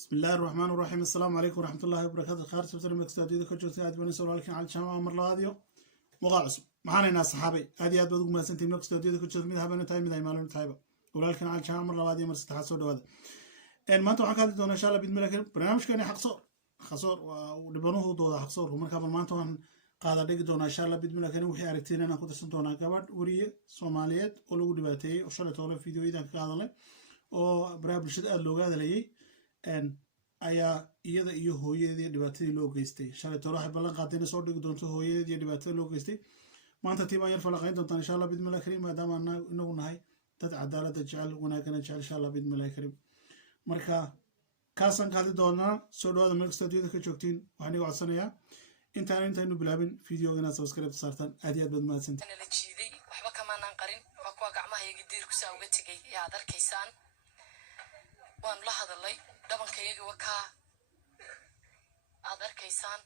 بسم الله الرحمن الرحيم. السلام عليكم ورحمة الله وبركاته. خارج سبتر مكستاديو كجوتي أد بني سؤال لكن على الشمال مرة هذه مقاعس معنا ناس صحابي هذه أد بدو ما سنتي مكستاديو كجوتي مذهب بني تايم مذهب مالون تايبة ولكن على الشمال مرة هذه مرست حسود هذا إن ما أنتوا حكيتوا دونا إن شاء الله بيد ملك برنامج كان حقصور ولبنوه دودا حقصور ومن قبل ما أنتوا قاعد دق دونا إن شاء الله بيد ملك وحي عرفتين أنا كنت سنتونا كبار وريه صوماليات ولو دباتي وشلت طول فيديو إذا قاعد له أو براب الشد اللغة هذا ليه إن ayaa iyada iyo hooyadii dhibaatadii loo geystay shalay torox ballan qaadayna soo dhigi doonto hooyadii dhibaatada loo geystay maanta tiibaan yar falaqayn doontaan insha Allah bidmillah karim maadaama inagu nahay dad cadaalad jecel wanaagana jecel insha Allah bidmillah karim marka kaasan qaadi doonaa soo dhawaada meel studio ka joogtiin waxaan igu codsanayaa intaanu bilaabin videogana subscribe saartaan aad iyo aad baad mahadsantahay ana la jiiday waxba kama naan qarin waa kuwa gacmahayga diirku saa uga tagay aad arkaysaan waan la hadalay dhabankayga wakaa aad arkaysaan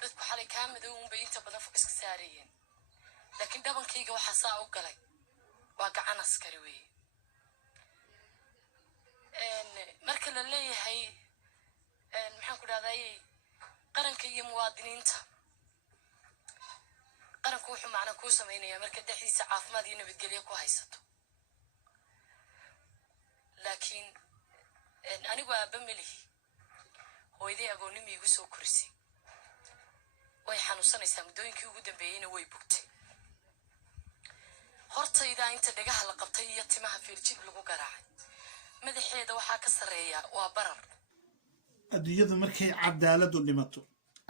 dadku xalay ka madow bay inta badan focus ka saarayeen laakiin dhabankayga waxa saa u galay waa gacan askari weey marka la leeyahay maxaan ku dhahday qaranka iyo muwaadiniinta qaranku wuxuu macna ku sameeyaa marka dhaxdiisa caafimaad iyo nabadgelyo ku haysato laakiin anigu aabamelihi hooyaday agoonnimo igu soo korisay way xanuunsanaysaa muddooyinkii ugu dambeeyeyna way bugtay hortayda inta dhagaha la qabtay iyo timaha fiiljib lagu garaacay madaxeeda waxaa ka sarreeya waa barar adduunyada markay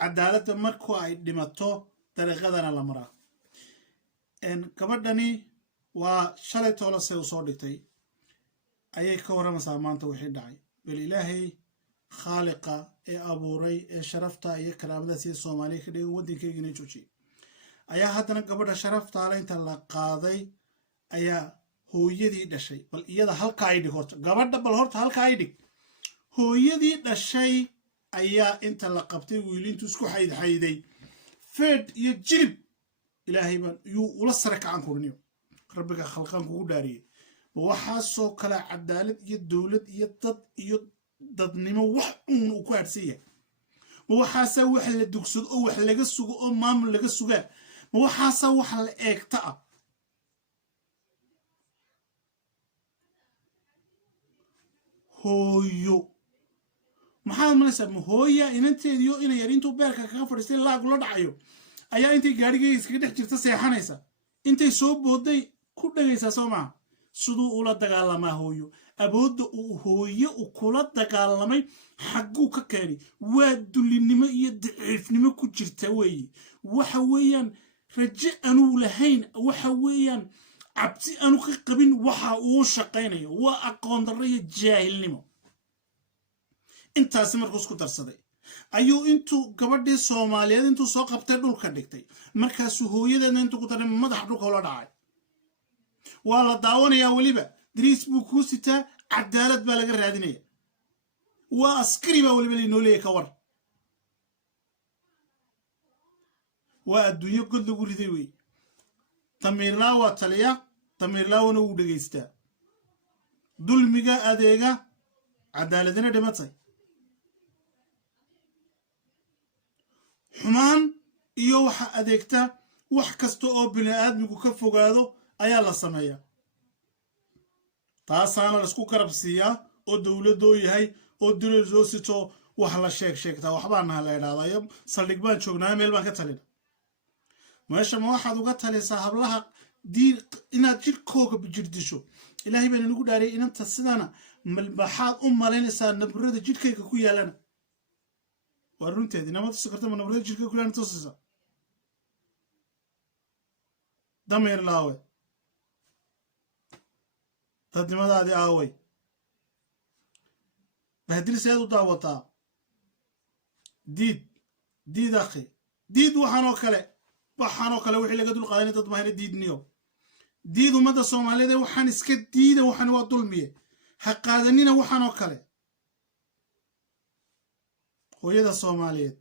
cadaaladda markuu ay dhimato dariiqadana la maraa gabadhani waa shalay toolase u soo dhigtay ayay ka waramaysaa maanta wixii dhacay bal ilaahay khaaliqa ee abuuray ee sharafta iyo karaamadaas iyo Soomaaliya ka dhigay waddankeena joojiyay ayaa haddana gabadha sharafta la inta la qaaday ayaa hooyadii dhashay bal iyada halka ay dhig horta gabadha bal horta halka ay dhig hooyadii dhashay ayaa inta la qabtay wiilintu isku xaydxayday fed iyo jilib ilaahay baan uu ula sare kacan kurniyo rabbiga khalqan kugu dhaariyay waxaa soo kala cadaalad iyo dawlad iyo dadnimo wax uu ku aadsiya waxaasa wax la dugsado oo wax laga sugo oo maamul laga sugaa waxaasa wax la eegta hooyo maxaa malaysaa hooya inanteediyo inay yarintu beerka kaga fadhiistay laag la dhacayo ayaa intay gaarigeeda iskaga dhex jirta seexanaysa intay soo booday ku dhagaysaa Soomaa sidoo ula dagaalamaa hooyo abooda uu hooyo u kula dagaalamay xaquu ka keenay waa dulinimo iyo daciifnimo ku jirta weey waxa weeyaan rajo aanu lahayn waxa weeyaan cabsi aanu ka qabin waxa uu shaqeynayo waa aqoon darro iyo jaahilnimo intaas markuu isku darsaday ayuu intuu gabadhii Soomaaliyeed intuu soo qabtay dhulka dhigtay markaas hooyadeena intuu ku daray madax dhulka la dhacay waa la daawanayaa waliba dariis buu ku sitaa cadaalad baa laga raadinaya waa askari baa waliba inoo leeyahay ka war waa adduunyo god lagu riday wey tamiirlaa waa taliya tamiirlaana uu dhageystaa dulmiga adeega cadaaladina dhimatay xumaan iyo waxa adeegta wax kasta oo bini'aadmigu ka fogaado ayaa la sameeyaa taasaana la isku karab siiyaa oo dawladoo yahay oo direesoo sito wax la sheegtaa waxbaana la yiraahdaa saldhig baan joognaa meel baan ka talina meesha ma waxaad uga talisaa hablaha diin inaad jirkooga bijirdisho ilaahay baan inagu dhaariyay inanta sidana malbaxaad u malaynaysaa nabrada jirkayga ku yaalana waa runteedii namada sokorta nabrada jirkayga ku yaalana toosisa dameer laawe dadnimadaadii aaway bahdil seed u daawataa diid akhi diid waxaanoo kale wixii laga dul qaadanay dad mahayna diidniyo diid ummadda Soomaaliyeed waxaan iska diida waxaan waa dulmiye ha qaadanina waxaanoo kale hooyada Soomaaliyeed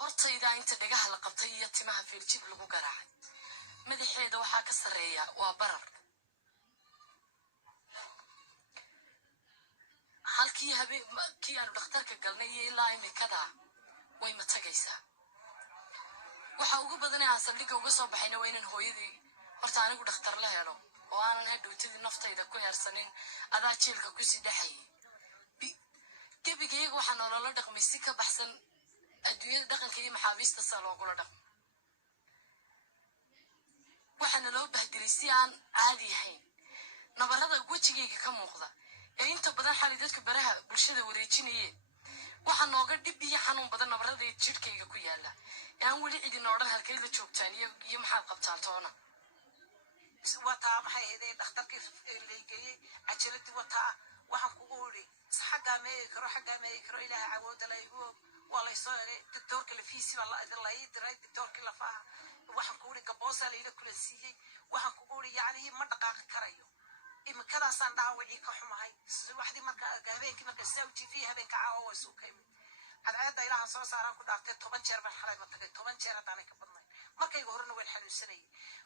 hortayda inta dhagaha la qabtay iyo timaha fiiljib lagu garaacay madaxeeda waxaa ka sarreeya waa barar kii aanu dhakhtarka galnay iyo ilaa imikadaa way ma tagaysaa. waxa ugu badan ee aan saldhigga uga soo baxayna waa inaan hooyadii horta anigu dhakhtar la helo oo aanan hadhowtadii naftayda ku heersanin adaa jiilka kusii dhexayay. gebigayga waxaa nolola dhaqmay si ka baxsan adduunyada dhaqanka iyo maxaabiista saa loogula dhaqmo. waxaana loo bahdilay si aan caadi ahayn. nabarrada wejigayga ka muuqda ee inta badan xali dadka baraha bulshada wareejinayeen waxaa nooga dhib iyo xanuun badan nabarrada jidhkayga ku yaala ee aan weli cidina odhan halkay la joogtaan iyo maxaad qabtaan toona. wataa maxay ahayd dhakhtarkii leegeeyey cajaladii wataa waxaan kugu idhi xaggaa meegi karo ilaaha cawooda laygu waa laysoo egay doctoorka lafiisi baa lai diray doctoorkii lafaha waxaan kugu idhi gaboosaa layla kula siiyey waxaan kugu idhi yacni ma dhaqaaqi karayo imikadaasaan dhaawacii ka xumahay subaxdii marka habeenkii marka sawjifi habeenka caawa waa suu ka imid cadceedda ilaahan soo saaraan ku dhaaftay 10 jeer baan xalay ma tagay 10 jeer haddaanay ka badnayn markayga horena waan xanuunsanayay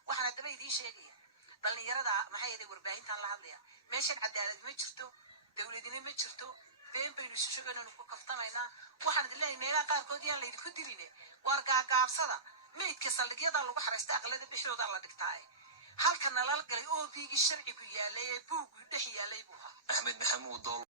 waxaan haddaba idiin sheegaya dhalinyarada maxay ahayd warbaahintaan la hadlaya meeshan cadaalad ma jirto dowladnimo ma jirto been baynu isu sheegaynaynu ku kaftamaynaa waxaan idin leeyahay meelaha qaarkood yaan laydinku diline waar gaagaabsada meydka saldhigyada lagu xaraysta aqlada bixdooda la dhigtaa halka nalal galay oo biigi sharcigu yaalay ee buugu dhex yaalay buu ahaa Axmed Maxamuud